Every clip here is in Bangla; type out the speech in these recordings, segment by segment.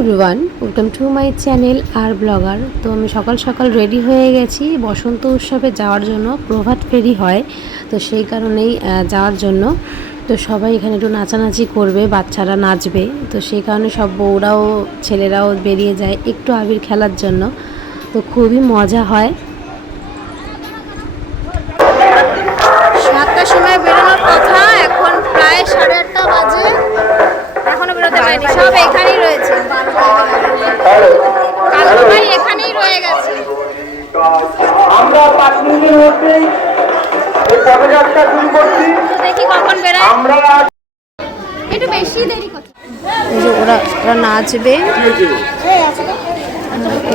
Everyone welcome to my channel R blogger তো আমি সকাল সকাল রেডি হয়ে গেছি। বসন্ত উৎসবে যাওয়ার জন্য প্রভাত ফেরি হয়, তো সেই কারণেই যাওয়ার জন্য। তো সবাই এখানে একটু নাচানাচি করবে, বাচ্চারা নাচবে। তো সেই কারণে সব বউরাও, ছেলেরাও বেরিয়ে যায় একটু আবির খেলার জন্য। তো খুবই মজা হয়। পাঁচ এই পদযাত্রা শুরু করছি। তো দেখি কখন বেরোয়। আমরা একটু বেশি দেরি করছে। এই যে ওরা ওরা নাচবে।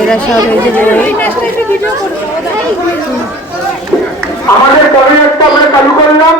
এরা সব এই যে আমাদের পদযাত্রা আমরা চালু করলাম।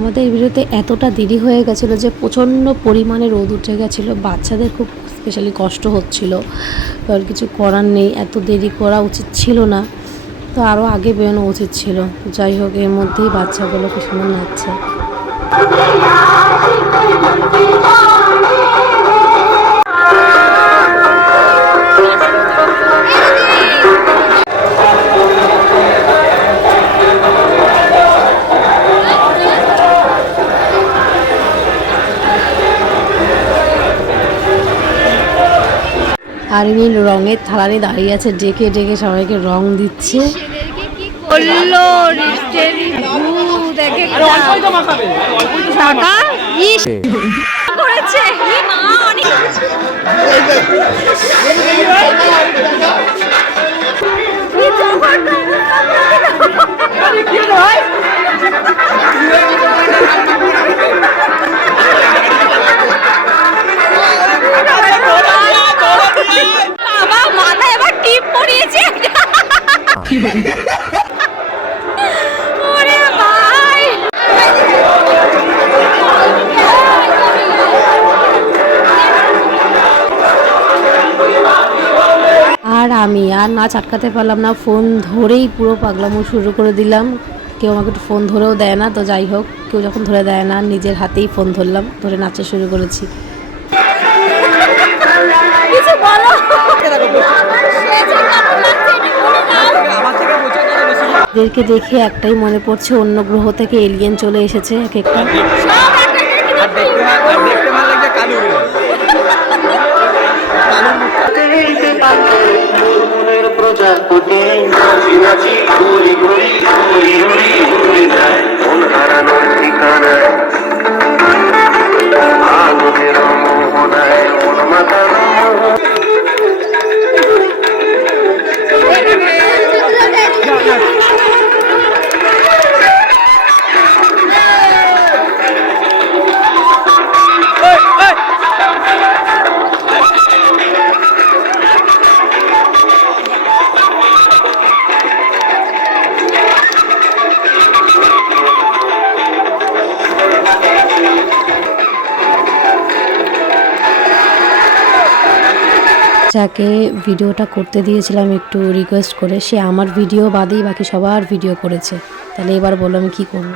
আমাদের ভিডিওতে এতটা দেরি হয়ে গেছিল যে প্রচণ্ড পরিমাণে রোদ উঠে গেছিল। বাচ্চাদের খুব স্পেশালি কষ্ট হচ্ছিল। আর কিছু করার নেই, এত দেরি করা উচিত ছিল না। তো আরও আগে বেরোনো উচিত ছিল। যাই হোক, এর মধ্যেই বাচ্চাগুলো কি সুন্দর নাচছে। আর ইনি রঙের থালা নিয়ে দাঁড়িয়ে আছে ডেকে ডেকে সবাইকে রং দিচ্ছে। করেছে? আমি আর নাচ আটকাতে পারলাম না ফোন ধরেই পুরো পাগলামো শুরু করে দিলাম। কেউ আমাকে একটু ফোন ধরেও দেয় না তো যাই হোক কেউ যখন ধরে দেয় না নিজের হাতেই ফোন ধরলাম ধরে নাচা শুরু করেছি। এদেরকে দেখে একটাই মনে পড়ছে অন্য গ্রহ থেকে এলিয়েন চলে এসেছে এক একটা। যাকে ভিডিওটা করতে দিয়েছিলাম একটু রিকোয়েস্ট করে, সে আমার ভিডিও বাদেই বাকি সবার ভিডিও করেছে। তাহলে এবার বলো আমি কী করব?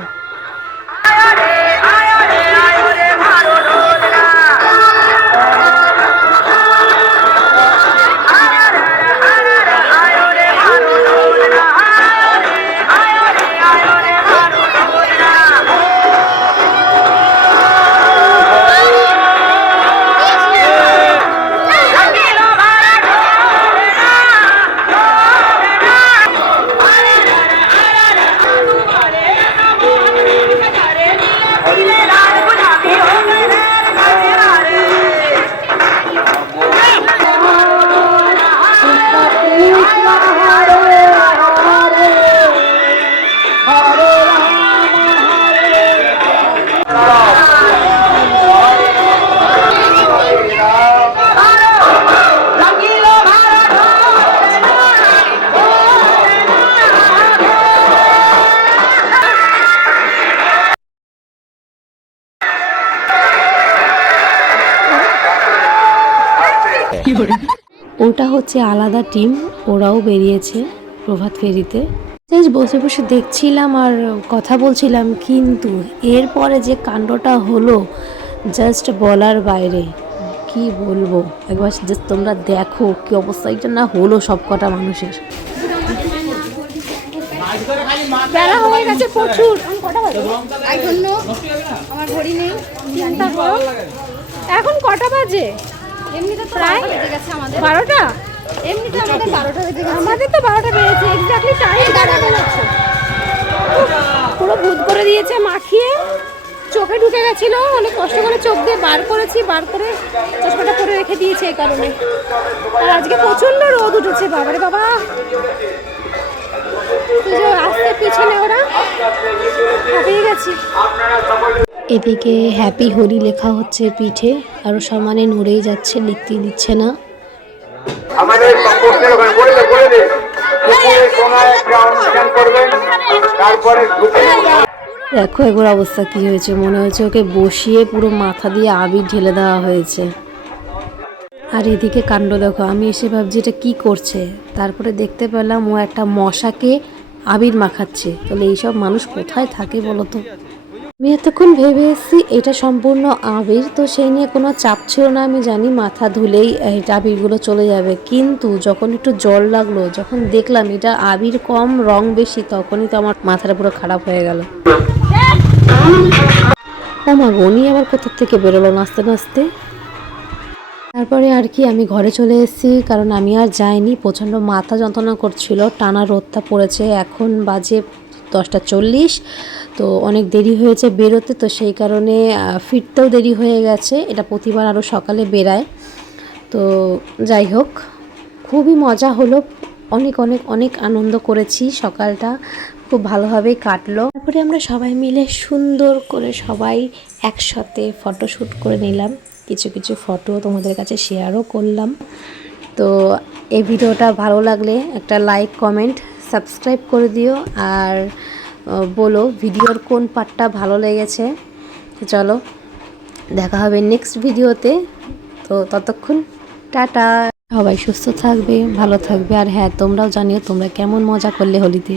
ওটা হচ্ছে আলাদা টিম, ওরাও বেরিয়েছে প্রভাত ফেরিতে। জাস্ট বসে বসে দেখছিলাম আর কথা বলছিলাম, কিন্তু এরপরে যে কাণ্ডটা হলো, জাস্ট বলার বাইরে, কি বলব? একবার জাস্ট তোমরা দেখো কি অবস্থা, এটা না হলো সব কটা মানুষের এখন কটা বাজে? এমনিতে প্রায় বেজে গেছে আমাদের। বারোটা? এমনিতে আমাদের বারোটা বেজে গেছে। আমাদের তো বারোটা বেজেছে এক্স্যাক্টলি টাইম বারোটা বেজেছে পুরো ভূত করে দিয়েছে মাখিয়ে চোখে ঢুকে গেছিল অনেক কষ্ট করে চোখ দিয়ে বার করেছি বার করে চশমাটা পরে রেখে দিয়েছে এই কারণে। আর আজকে প্রচণ্ড রোদ উঠেছে বাবারে বাবা। পুজো আসতে পিছনে ওরা হাঁপিয়ে গেছি। এদিকে হ্যাপি হোলি লেখা হচ্ছে পিঠে আরও সমানে নড়েই যাচ্ছে লিখতে দিচ্ছে না। আমাদের দেখো একবার অবস্থা কি হয়েছে মনে হয়েছে ওকে বসিয়ে পুরো মাথা দিয়ে আবির ঢেলে দেওয়া হয়েছে। আর এদিকে কাণ্ড দেখো আমি এসে ভাবছি এটা কি করছে তারপরে দেখতে পেলাম ও একটা মশাকে আবির মাখাচ্ছে। তাহলে এইসব মানুষ কোথায় থাকে বলো তো? আমি এতক্ষণ ভেবে এসেছি এটা সম্পূর্ণ আবির, তো সেই নিয়ে কোনো চাপ ছিল না, আমি জানি মাথা ধুলেই এটা আবিরগুলো চলে যাবে। কিন্তু যখন একটু জল লাগল, যখন দেখলাম এটা আবির কম, রং বেশি, তখনই তো আমার মাথাটা পুরো খারাপ হয়ে গেল। ও মা গনি আবার কোথা থেকে বেরোলো নাচতে নাচতে? তারপরে আর কি, আমি ঘরে চলে এসেছি, কারণ আমি আর যাইনি। প্রচণ্ড মাথা যন্ত্রণা করছিল, টানা রোদটা পড়েছে, এখন বাজে দশটা চল্লিশ। তো অনেক দেরি হয়েছে বেরোতে, তো সেই কারণে ফিরতেও দেরি হয়ে গেছে। এটা প্রতিবার আরও সকালে বেরায়। তো যাই হোক, খুবই মজা হলো। অনেক অনেক অনেক আনন্দ করেছি। সকালটা খুব ভালোভাবেই কাটলো। তারপরে আমরা সবাই মিলে সুন্দর করে সবাই একসাথে ফটোশ্যুট করে নিলাম। কিছু কিছু ফটো তোমাদের কাছে শেয়ারও করলাম। তো এই ভিডিওটা ভালো লাগলে একটা লাইক, কমেন্ট, সাবস্ক্রাইব করে দিও। আর বলো ভিডিওর কোন পার্টটা ভালো লেগেছে? চলো, দেখা হবে নেক্সট ভিডিওতে তো ততক্ষণ, টাটা। সবাই সুস্থ থাকবে, ভালো থাকবে। আর হ্যাঁ তোমরাও জানিও তোমরা কেমন মজা করলে হোলিতে।